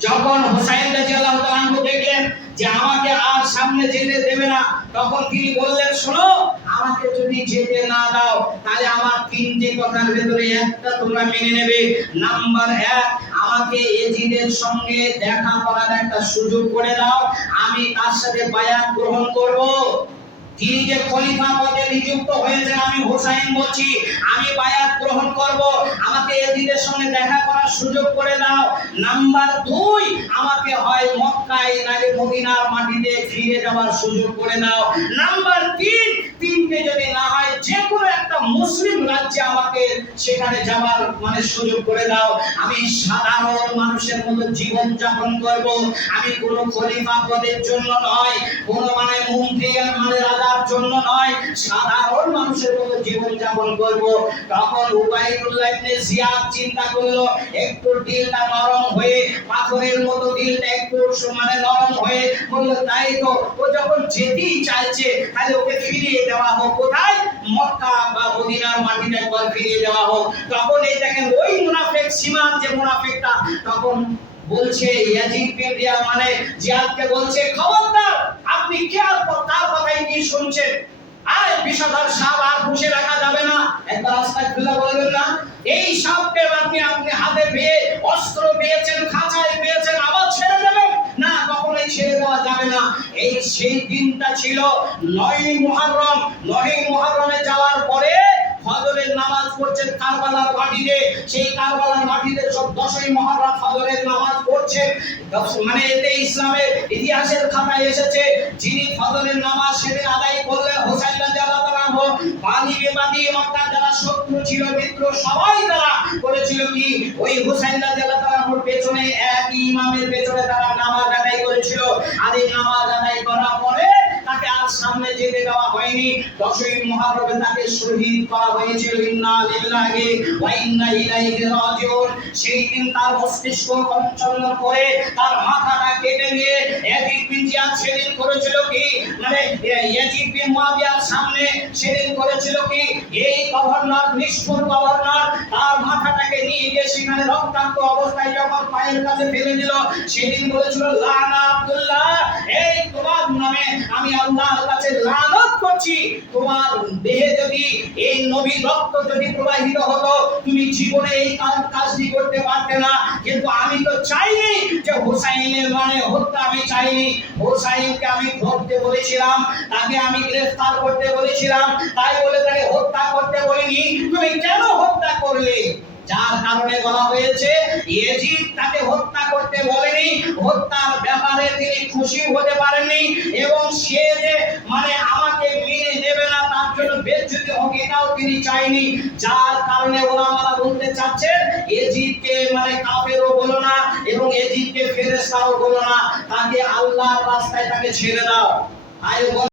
যখন হোসাইন রাদিয়াল্লাহু তাআলা দেখলেন যে আমাকে আর সামনে যেতে দেবে না, তখন তিনি বললেন, শোনো, আমাকে যদি যেতে না দাও, তাহলে আমার তিনটে কথার ভেতরে একটা তোমরা মেনে নেবে। নাম্বার এক, আমাকে এজিদের সঙ্গে দেখা করার একটা সুযোগ করে দাও, আমি তার সাথে বায়াত গ্রহণ করব। তিনি যে খলিফা পদে নিযুক্ত হয়েছেন, আমি হোসাইন বলছি, আমি বায়াত গ্রহণ করব, আমাকে এদিদের সঙ্গে দেখা করার সুযোগ করে দাও। নাম্বার দুই, আমাকে হয় মক্কায় নারে মদিনার মাটিতে ফিরে যাওয়ার সুযোগ করে দাও। নাম্বার তিন তিনটে যদি না হয় যে কোনো একটা মুসলিম রাজ্যে আমাকে সেখানে যাওয়ার মানে সুযোগ করে দাও। আমি সাধারণ মানুষের মতো জীবন যাপন করব। আমি কোনো খলিফা পদের জন্য নয়, কোনো মানে মন্ত্রী মানে রাজার জন্য নয়, সাধারণ মানুষের মতো জীবন যাপন করব। তখন উবাইদুল্লাহ ইবনে জিয়াদ চিন্তা করল, একটু দিলটা নরম হয়ে, পাথরের মতো দিলটা একটু মানে নরম হয়ে বলল, তাই তো, ও যখন যেতেই চাইছে, তাহলে ওকে ফিরিয়ে দেওয়া হোক। কোথায়? মক্কা বা মদিনার মাটিতে একবার ফিরিয়ে দেওয়া হোক, তখন এই দেখেন ওই মুনাফেক সীমান যে মুনাফেকটা, তখন বলছে, ইয়াজিদ বিন রিয়া মানে জিয়াদকে বলছে, খবরদার, আপনি কে তার কথাই কি শুনছেন? আর বিষধর সাপ আর বসে রাখা যাবে না। একবার আস্তাগফিরুল্লাহ বলবেন না, এই সাপকে আপনি আপনি হাতে পেয়ে সেই দিনটা ছিল নয়ই মুহররম। নয়ই মুহররমে যাওয়ার পরে নামাজ পড়ছেন কারবালার মাটিতে। সেই কারবালার মাটিতে সব দশই মহরম নামাজ পড়ছেন। মানে এতে ইসলামের ইতিহাসের খাতায় এসেছে, যিনি ফজরের নামাজ সেদিন আদায় করলেন হোসাইন বাদী বেবাদী মক্কার যারা শত্রু ছিল, মিত্র, সবাই তারা করেছিল কি, ওই হোসাইন আনহুর পেছনে এক ইমামের পেছনে সামনে যেতে দেওয়া হয়নি। দশই মহারবে তাকে শহীদ করা হয়েছিল। ইন্না লিল্লাহি ওয়া ইন্না ইলাইহি রাজিউন। সেই দিন তার মস্তিষ্ক কঞ্চন্ন করে তার মাথাটা কেটে নিয়ে ইয়াজিদ বিন জিয়াদ করেছিল কি? মানে ইয়াজিদ বিন মুয়াবিয়ার সামনে সেদিন করেছিল কি? এই গভর্নর, নিষ্ঠুর গভর্নর তার মাথাটাকে নিয়ে গিয়ে সেখানে রক্তাক্ত অবস্থায় যখন পায়ের কাছে ফেলে দিল, সেদিন বলেছিল, লানা আব্দুল্লাহ, এই তোমার নামে আমি আল্লাহর কাছে লানত করছি। তোমার দেহে যদি এই নবী রক্ত যদি প্রবাহিত হতো, তুমি জীবনে এই কাজটি করতে পারতে না। কিন্তু আমি তো চাইনি যে হোসাইনের মানে হত্যা আমি চাইনি। হোসাইনকে আমি ধরতে বলেছিলাম, তাকে আমি গ্রেফতার করতে বলেছিলাম, তাই বলে তাকে হত্যা করতে বলিনি। তুমি কেন হত্যা করলে? কারণে বলা হয়েছে। ইয়েজিদ তাকে হত্যা করতে বলেনি। হত্যার ব্যাপারে তিনি খুশি হতে পারেননি এবং সে যে মানে আমাকে মেনে নেবে না, তার জন্য বেজ্জতি হোক, এটাও তিনি চাইনি। যার কারণে ওলামারা বলতে চাচ্ছেন এজিদকে মানে কাফেরও বলো না এবং এজিদকে ফেরেশতাও বলো না। তাকে আল্লাহর রাস্তায় তাকে ছেড়ে দাও। আয়